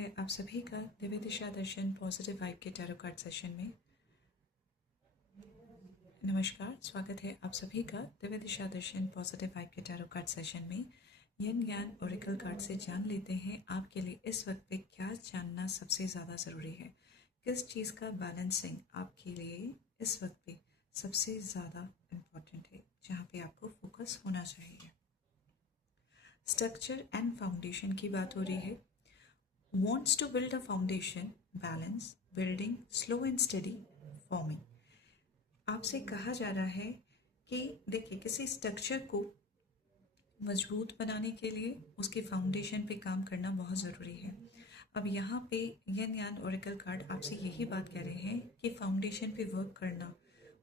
है आप सभी का दिव्य दिशा दर्शन पॉजिटिव वाइब के टैरो कार्ड सेशन में। नमस्कार, स्वागत है आप सभी का दिव्य दिशा दर्शन पॉजिटिव वाइब के टैरो कार्ड सेशन में। यन ज्ञान ओरेकल कार्ड से जान लेते हैं आपके लिए इस वक्त पे क्या जानना सबसे ज़्यादा ज़रूरी है, किस चीज़ का बैलेंसिंग आपके लिए इस वक्त पे सबसे ज़्यादा इम्पॉर्टेंट है, जहाँ पे आपको फोकस होना चाहिए। स्ट्रक्चर एंड फाउंडेशन की बात हो रही है। Wants to build a foundation, balance, building, slow and steady, forming। आपसे कहा जा रहा है कि देखिए, किसी स्ट्रक्चर को मजबूत बनाने के लिए उसके फाउंडेशन पे काम करना बहुत ज़रूरी है। अब यहाँ पे यन यान ओरेकल कार्ड आपसे यही बात कह रहे हैं कि फाउंडेशन पे वर्क करना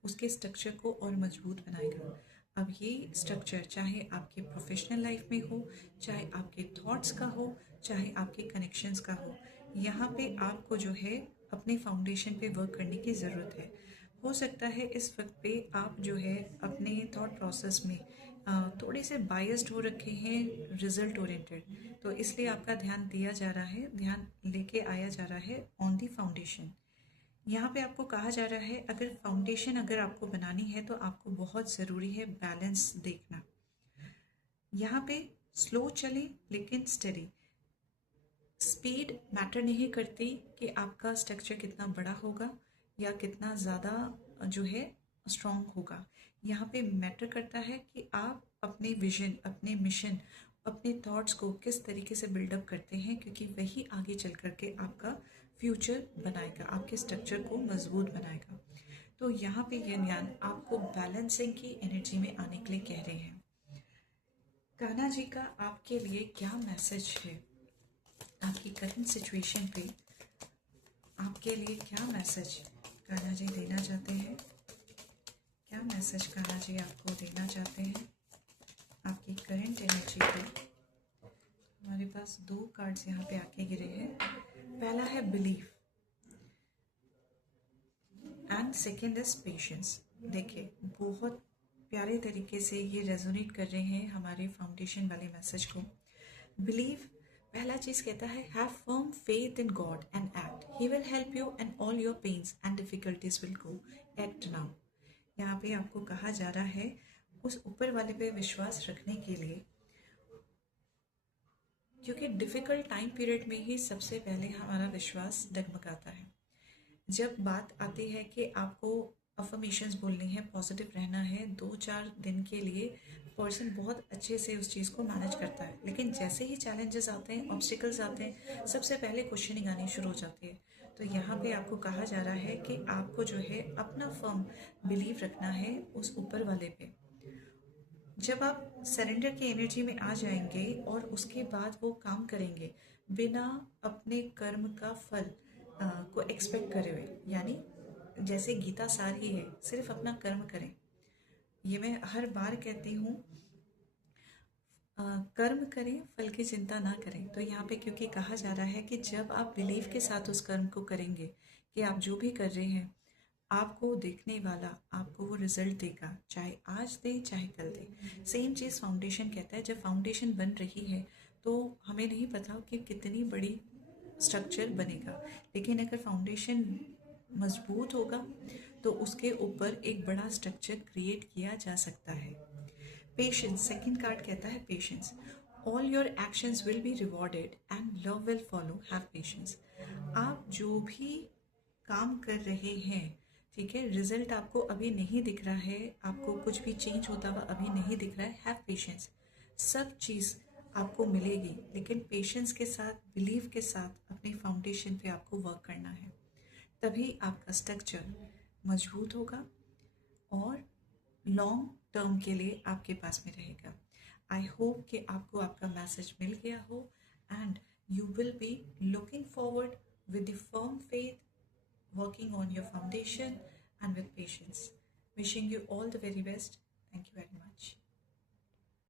उसके स्ट्रक्चर को और मजबूत बनाएगा। अब ये स्ट्रक्चर चाहे आपके प्रोफेशनल लाइफ में हो, चाहे आपके थॉट्स का हो, चाहे आपके कनेक्शंस का हो, यहाँ पे आपको जो है अपने फाउंडेशन पे वर्क करने की ज़रूरत है। हो सकता है इस वक्त पे आप जो है अपने थॉट प्रोसेस में थोड़े से बायस्ड हो रखे हैं, रिजल्ट ओरिएंटेड, तो इसलिए आपका ध्यान दिया जा रहा है, ध्यान लेके आया जा रहा है ऑन दी फाउंडेशन। यहाँ पे आपको कहा जा रहा है अगर फाउंडेशन अगर आपको बनानी है तो आपको बहुत ज़रूरी है बैलेंस देखना। यहाँ पे स्लो चले लेकिन स्टेडी। स्पीड मैटर नहीं करती कि आपका स्ट्रक्चर कितना बड़ा होगा या कितना ज़्यादा जो है स्ट्रॉन्ग होगा। यहाँ पे मैटर करता है कि आप अपने विजन, अपने मिशन, अपने थॉट्स को किस तरीके से बिल्डअप करते हैं, क्योंकि वही आगे चल करके आपका फ्यूचर बनाएगा, आपके स्ट्रक्चर को मजबूत बनाएगा। तो यहाँ पे ये ज्ञान आपको बैलेंसिंग की एनर्जी में आने के लिए कह रहे हैं। कान्हा जी का आपके लिए क्या मैसेज है, आपकी करंट सिचुएशन पे आपके लिए क्या मैसेज कान्हा जी देना चाहते हैं? क्या मैसेज कान्हा जी आपको देना चाहते हैं आपकी करंट एनर्जी पे? हमारे पास दो कार्ड्स यहाँ पे आके गिरे हैं। पहला है belief and second is patience. देखिए, बहुत प्यारे तरीके से ये रेजोनेट कर रहे हैं हमारे फाउंडेशन वाले मैसेज को। बिलीव, पहला चीज कहता है have firm faith in God and act, he will help you and all your pains and difficulties will go, act now. यहाँ पे आपको कहा जा रहा है उस ऊपर वाले पे विश्वास रखने के लिए, क्योंकि डिफिकल्ट टाइम पीरियड में ही सबसे पहले हमारा विश्वास डगमगाता है। जब बात आती है कि आपको अफर्मेशंस बोलनी है, पॉजिटिव रहना है, 2-4 दिन के लिए पर्सन बहुत अच्छे से उस चीज़ को मैनेज करता है, लेकिन जैसे ही चैलेंजेस आते हैं, ऑब्स्टिकल्स आते हैं, सबसे पहले क्वेश्चनिंग आनी शुरू हो जाती है। तो यहाँ पे आपको कहा जा रहा है कि आपको जो है अपना फर्म बिलीव रखना है उस ऊपर वाले पे। जब आप सरेंडर की एनर्जी में आ जाएंगे और उसके बाद वो काम करेंगे बिना अपने कर्म का फल को एक्सपेक्ट करे हुए, यानी जैसे गीता सार ही है, सिर्फ अपना कर्म करें। ये मैं हर बार कहती हूँ, कर्म करें, फल की चिंता ना करें। तो यहाँ पे क्योंकि कहा जा रहा है कि जब आप बिलीव के साथ उस कर्म को करेंगे कि आप जो भी कर रहे हैं, आपको देखने वाला आपको वो रिजल्ट देगा, चाहे आज दे चाहे कल दे। सेम चीज़ फाउंडेशन कहता है। जब फाउंडेशन बन रही है तो हमें नहीं पता कि कितनी बड़ी स्ट्रक्चर बनेगा, लेकिन अगर फाउंडेशन मजबूत होगा तो उसके ऊपर एक बड़ा स्ट्रक्चर क्रिएट किया जा सकता है। पेशेंस, सेकंड कार्ड कहता है patience. All your actions will be rewarded and love will follow, have patience. आप जो भी काम कर रहे हैं, ठीक है, रिजल्ट आपको अभी नहीं दिख रहा है, आपको कुछ भी चेंज होता हुआ अभी नहीं दिख रहा है, हैव पेशेंस। सब चीज़ आपको मिलेगी, लेकिन पेशेंस के साथ, बिलीव के साथ अपने फाउंडेशन पे आपको वर्क करना है, तभी आपका स्ट्रक्चर मजबूत होगा और लॉन्ग टर्म के लिए आपके पास में रहेगा। आई होप कि आपको आपका मैसेज मिल गया हो and you will be looking forward with the firm faith, working on your foundation and with patience. Wishing you all the very best. Thank you very much.